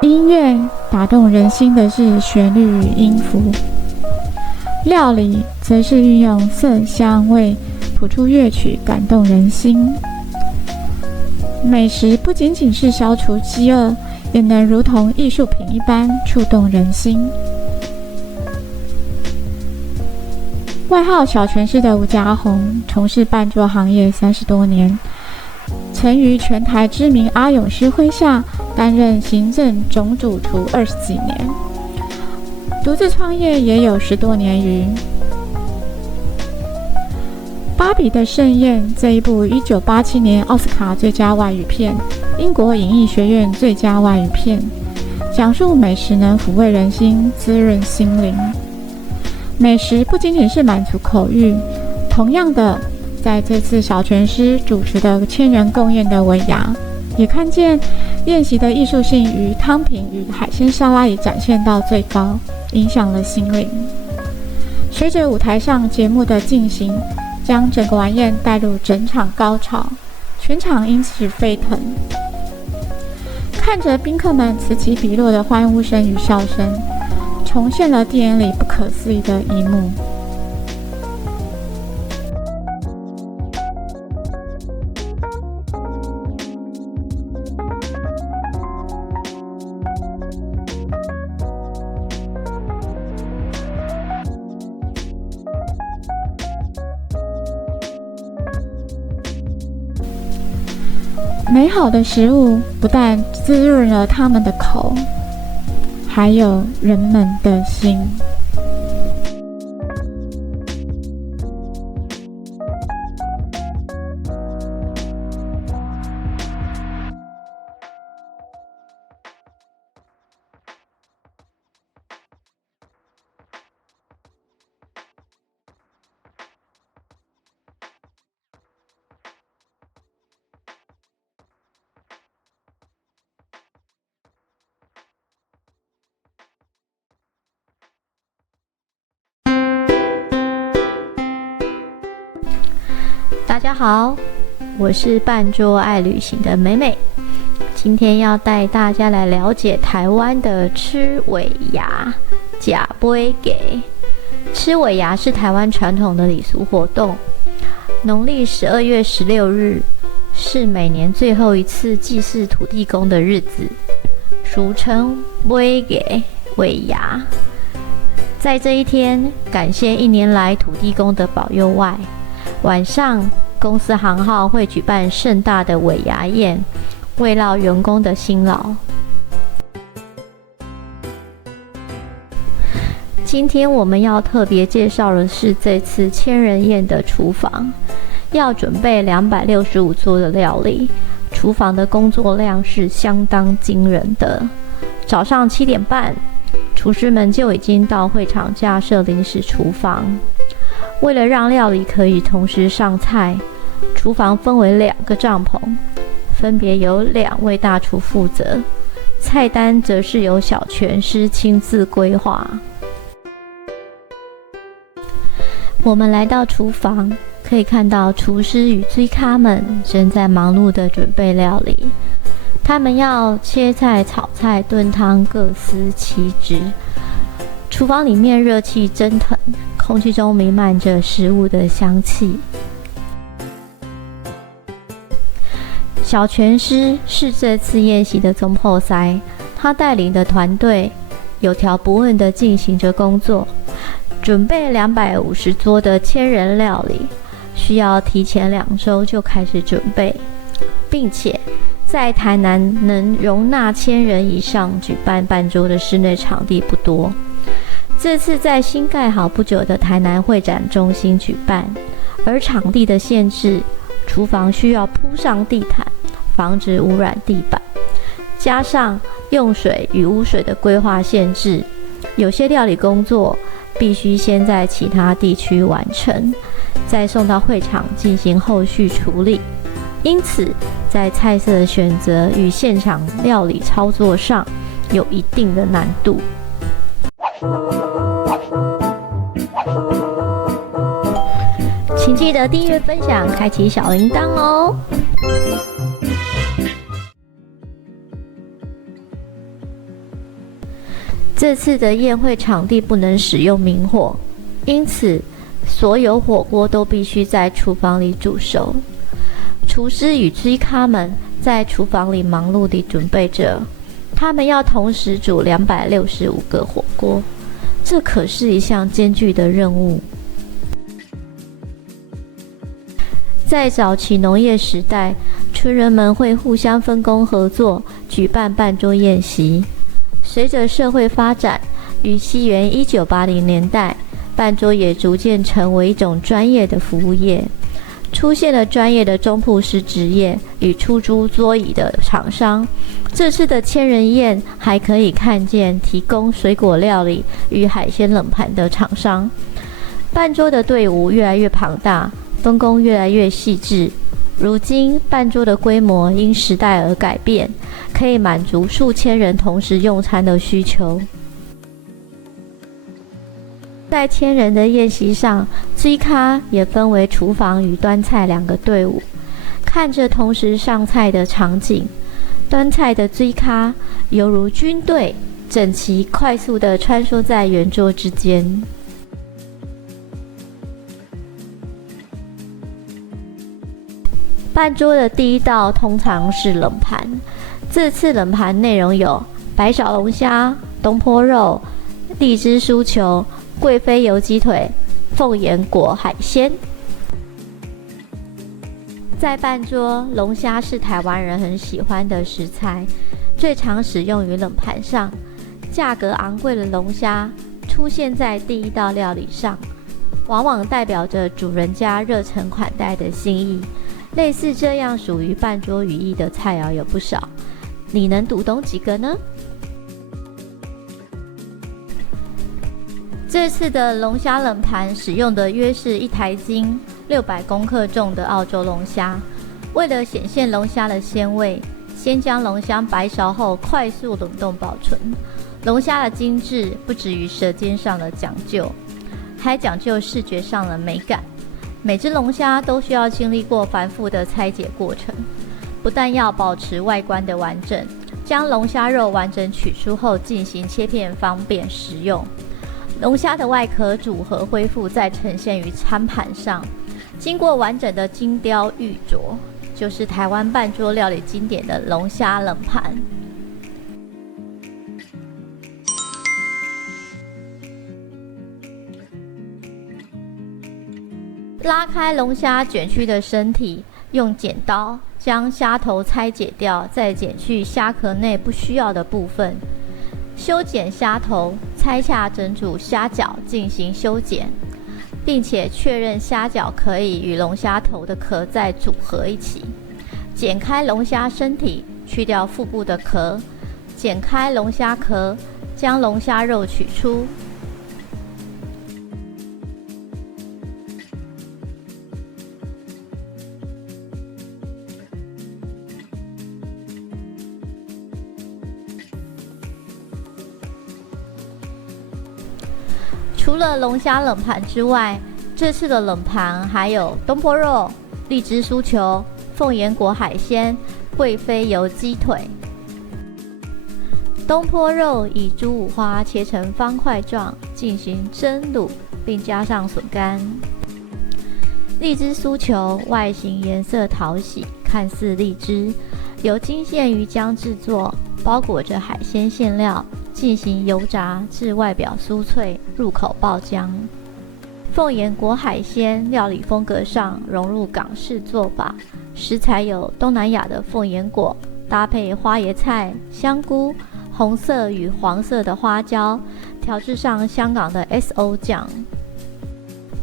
音乐打动人心的是旋律与音符，料理则是运用色香味谱出乐曲，感动人心。美食不仅仅是消除饥饿，也能如同艺术品一般触动人心。外号小拳师的吴家宏，从事办桌行业30多年，曾于全台知名阿勇师麾下担任行政总主厨20几年，独自创业也有10多年余。《芭比的盛宴》这一部1987年奥斯卡最佳外语片，英国影艺学院最佳外语片，讲述美食能抚慰人心，滋润心灵。美食不仅仅是满足口欲，同样的，在这次小拳师主持的千人共宴的尾牙，也看见宴席的艺术性与汤品与海鲜沙拉也展现到最高，影响了心灵。随着舞台上节目的进行，将整个晚宴带入整场高潮，全场因此沸腾。看着宾客们此起彼落的欢呼声与笑声，重现了电影里不可思议的一幕。美好的食物不但滋润了他们的口，还有人们的心。大家好，我是办桌爱旅行的美美，今天要带大家来了解台湾的吃尾牙。假杯给吃尾牙是台湾传统的礼俗活动，农历12月16日是每年最后一次祭祀土地公的日子，俗称杯给尾牙。在这一天，感谢1年来土地公的保佑外，晚上公司行号会举办盛大的尾牙宴，慰劳员工的辛劳。今天我们要特别介绍的是这次千人宴的厨房，要准备265桌的料理，厨房的工作量是相当惊人的。早上7点半，厨师们就已经到会场架设临时厨房。为了让料理可以同时上菜，厨房分为2个帐篷，分别由2位大厨负责，菜单则是由小拳师亲自规划。我们来到厨房，可以看到厨师与水咖们正在忙碌地准备料理。他们要切菜、炒菜、炖汤，各司其职。厨房里面热气蒸腾，空气中弥漫着食物的香气。小拳师是这次宴席的总舖师，他带领的团队有条不紊地进行着工作，准备250桌的千人料理，需要提前2周就开始准备，并且在台南能容纳1000人以上举办办桌的室内场地不多。这次在新盖好不久的台南会展中心举办，而场地的限制，厨房需要铺上地毯，防止污染地板，加上用水与污水的规划限制，有些料理工作必须先在其他地区完成，再送到会场进行后续处理。因此，在菜色的选择与现场料理操作上有一定的难度。请记得订阅、分享、开启小铃铛哦。这次的宴会场地不能使用明火，因此所有火锅都必须在厨房里煮熟。厨师与追咖们在厨房里忙碌地准备着，他们要同时煮265个火锅，这可是一项艰巨的任务。在早期农业时代，村人们会互相分工合作，举办办桌宴席。随着社会发展，于西元1980年代，办桌也逐渐成为一种专业的服务业，出现了专业的中铺师职业与出租桌椅的厂商。这次的千人宴还可以看见提供水果料理与海鲜冷盘的厂商。办桌的队伍越来越庞大，分工越来越细致。如今办桌的规模因时代而改变，可以满足数千人同时用餐的需求。在千人的宴席上，追咖也分为厨房与端菜2个队伍，看着同时上菜的场景，端菜的追咖犹如军队，整齐快速地穿梭在圆桌之间。办桌的第一道通常是冷盘，这次冷盘内容有白小龙虾、东坡肉、荔枝酥球、贵妃油鸡腿、凤眼果海鲜。在办桌，龙虾是台湾人很喜欢的食材，最常使用于冷盘上。价格昂贵的龙虾出现在第一道料理上，往往代表着主人家热忱款待的心意。类似这样属于办桌语义的菜肴有不少，你能读懂几个呢？这次的龙虾冷盘使用的约是1台斤600公克重的澳洲龙虾。为了显现龙虾的鲜味，先将龙虾白勺后快速冷冻保存。龙虾的精致不止于舌尖上的讲究，还讲究视觉上的美感。每只龙虾都需要经历过繁复的拆解过程，不但要保持外观的完整，将龙虾肉完整取出后进行切片，方便食用。龙虾的外壳组合恢复，再呈现于餐盘上，经过完整的精雕玉琢，就是台湾办桌料理经典的龙虾冷盘。拉开龙虾卷曲的身体，用剪刀将虾头拆解掉，再剪去虾壳内不需要的部分。修剪虾头，拆下整组虾脚进行修剪，并且确认虾脚可以与龙虾头的壳再组合一起。剪开龙虾身体，去掉腹部的壳，剪开龙虾壳，将龙虾肉取出。除了龙虾冷盘之外，这次的冷盘还有东坡肉、荔枝酥球、凤眼果海鲜、贵妃油鸡腿。东坡肉以猪五花切成方块状进行蒸卤，并加上笋干。荔枝酥球外形颜色讨喜，看似荔枝，由金线鱼浆制作，包裹着海鲜馅料，进行油炸至外表酥脆，入口爆浆。凤眼果海鲜料理风格上融入港式做法，食材有东南亚的凤眼果，搭配花椰菜、香菇、红色与黄色的花椒，调制上香港的 SO 酱。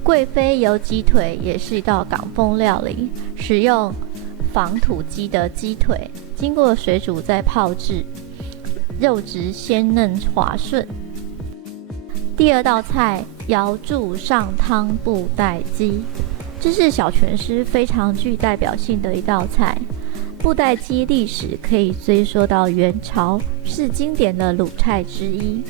贵妃油鸡腿也是一道港风料理，使用仿土鸡的鸡腿，经过水煮再泡制，肉质鲜嫩滑顺。第二道菜，瑶柱上汤布袋鸡，这是小全师非常具代表性的一道菜。布袋鸡历史可以追溯到元朝，是经典的鲁菜之一。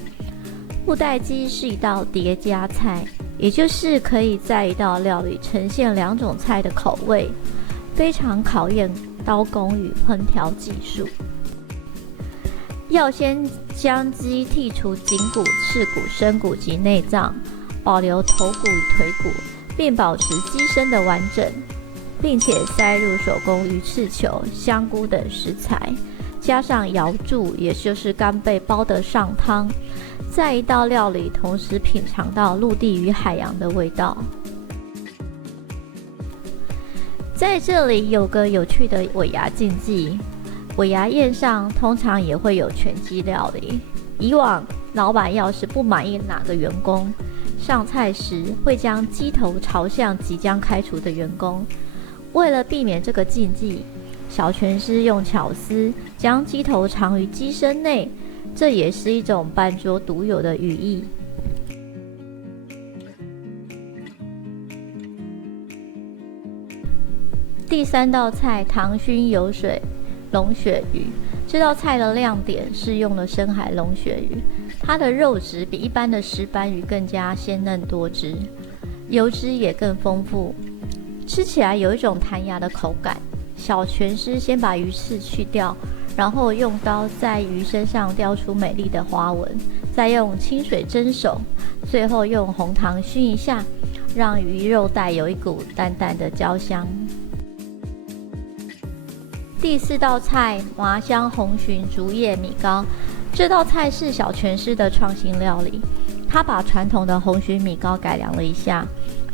布袋鸡是一道叠加菜，也就是可以在一道料理呈现2种菜的口味，非常考验刀工与烹调技术。要先将鸡剔除颈骨、翅骨、身骨及内脏，保留头骨与腿骨，并保持鸡身的完整，并且塞入手工鱼翅球、香菇等食材，加上瑶柱，也就是干贝包的上汤，在一道料理同时品尝到陆地与海洋的味道。在这里有个有趣的尾牙禁忌，尾牙宴上通常也会有全鸡料理。以往老板要是不满意哪个员工，上菜时会将鸡头朝向即将开除的员工。为了避免这个禁忌，小拳师用巧思将鸡头藏于鸡身内，这也是一种半桌独有的寓意。第3道菜糖熏油水龙鳕鱼，这道菜的亮点是用了深海龙鳕鱼，它的肉质比一般的石斑鱼更加鲜嫩多汁，油脂也更丰富，吃起来有一种弹牙的口感。小拳师先把鱼刺去掉，然后用刀在鱼身上雕出美丽的花纹，再用清水蒸熟，最后用红糖熏一下，让鱼肉带有一股淡淡的焦香。第4道菜麻香红鲟竹叶米糕，这道菜是小拳师的创新料理。他把传统的红鲟米糕改良了一下，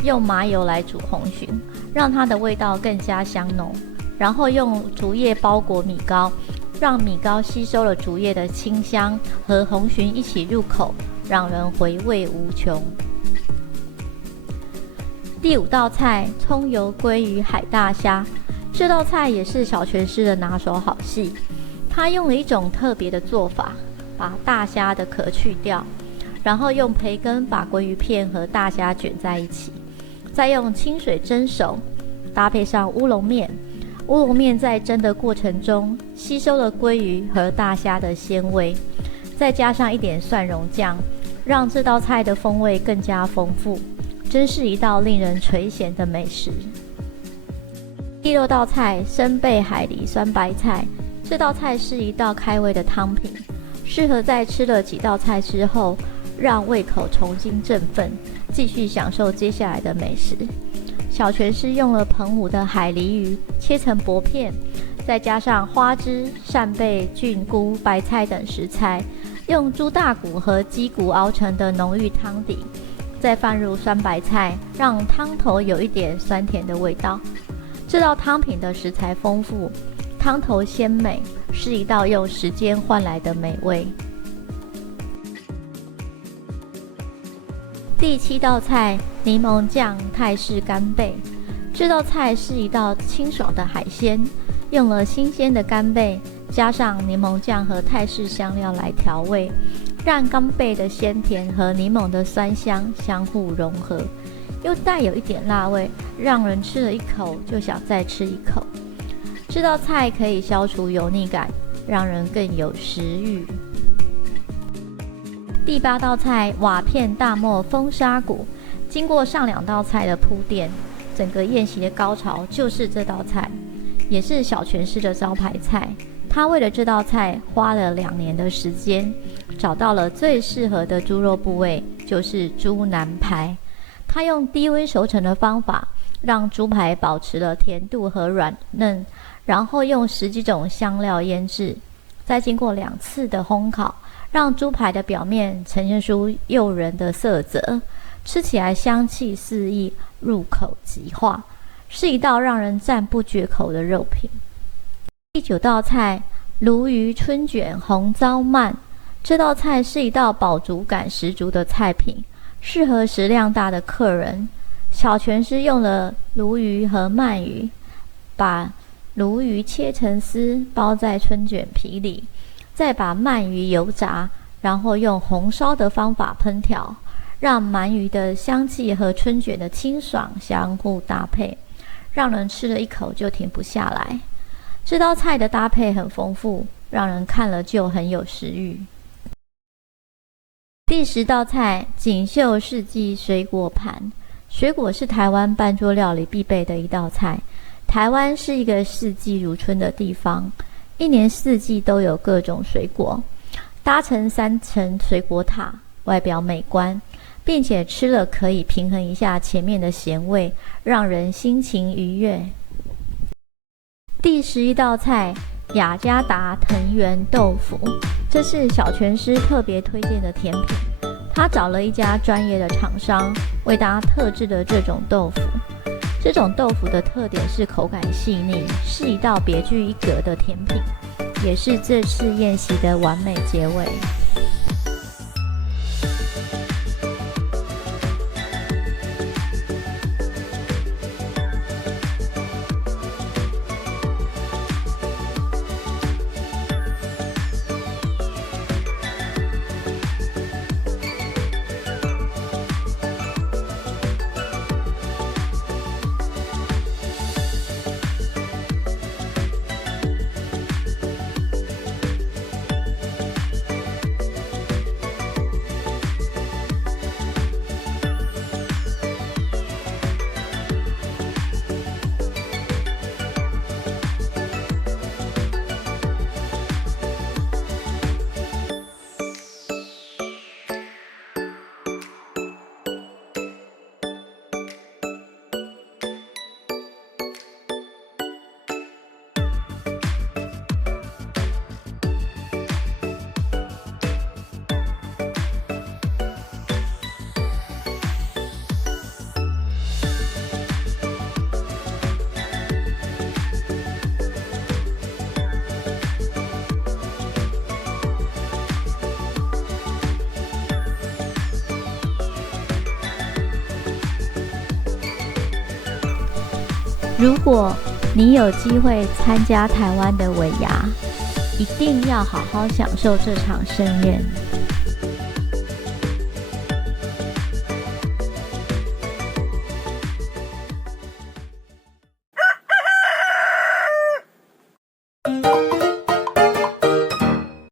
用麻油来煮红鲟，让它的味道更加香浓，然后用竹叶包裹米糕，让米糕吸收了竹叶的清香，和红鲟一起入口，让人回味无穷。第5道菜葱油鲑鱼海大虾，这道菜也是小拳师的拿手好戏。他用了一种特别的做法，把大虾的壳去掉，然后用培根把鲑鱼片和大虾卷在一起，再用清水蒸熟，搭配上乌龙面。乌龙面在蒸的过程中吸收了鲑鱼和大虾的鲜味，再加上一点蒜蓉酱，让这道菜的风味更加丰富，真是一道令人垂涎的美食。第6道菜生贝海狸酸白菜，这道菜是一道开胃的汤品，适合在吃了几道菜之后，让胃口重新振奋，继续享受接下来的美食。小拳师用了澎湖的海狸鱼切成薄片，再加上花枝、扇贝、菌菇、白菜等食材，用猪大骨和鸡骨熬成的浓郁汤底，再放入酸白菜，让汤头有一点酸甜的味道。这道汤品的食材丰富，汤头鲜美，是一道用时间换来的美味。第7道菜柠檬酱泰式干贝，这道菜是一道清爽的海鲜，用了新鲜的干贝，加上柠檬酱和泰式香料来调味，让干贝的鲜甜和柠檬的酸香相互融合，又带有一点辣味，让人吃了一口就想再吃一口。这道菜可以消除油腻感，让人更有食欲。第8道菜瓦片大漠风沙骨，经过上2道菜的铺垫，整个宴席的高潮就是这道菜，也是小拳师的招牌菜。他为了这道菜花了2年的时间，找到了最适合的猪肉部位，就是猪腩排。他用低温熟成的方法，让猪排保持了甜度和软嫩，然后用10几种香料腌制，再经过2次的烘烤，让猪排的表面呈现出诱人的色泽，吃起来香气四溢，入口即化，是一道让人赞不绝口的肉品。第9道菜鲈鱼春卷红糟鳗，这道菜是一道饱足感十足的菜品，适合食量大的客人。小拳师用了鲈鱼和鳗鱼，把鲈鱼切成丝，包在春卷皮里，再把鳗鱼油炸，然后用红烧的方法烹调，让鳗鱼的香气和春卷的清爽相互搭配，让人吃了一口就停不下来。这道菜的搭配很丰富，让人看了就很有食欲。第10道菜，锦绣四季水果盘。水果是台湾半桌料理必备的一道菜。台湾是一个四季如春的地方，一年四季都有各种水果，搭成3层水果塔，外表美观，并且吃了可以平衡一下前面的咸味，让人心情愉悦。第11道菜，雅加达藤原豆腐，这是小泉师特别推荐的甜品。他找了一家专业的厂商为大家特制的这种豆腐。这种豆腐的特点是口感细腻，是一道别具一格的甜品，也是这次宴席的完美结尾。如果你有机会参加台湾的尾牙，一定要好好享受这场盛宴。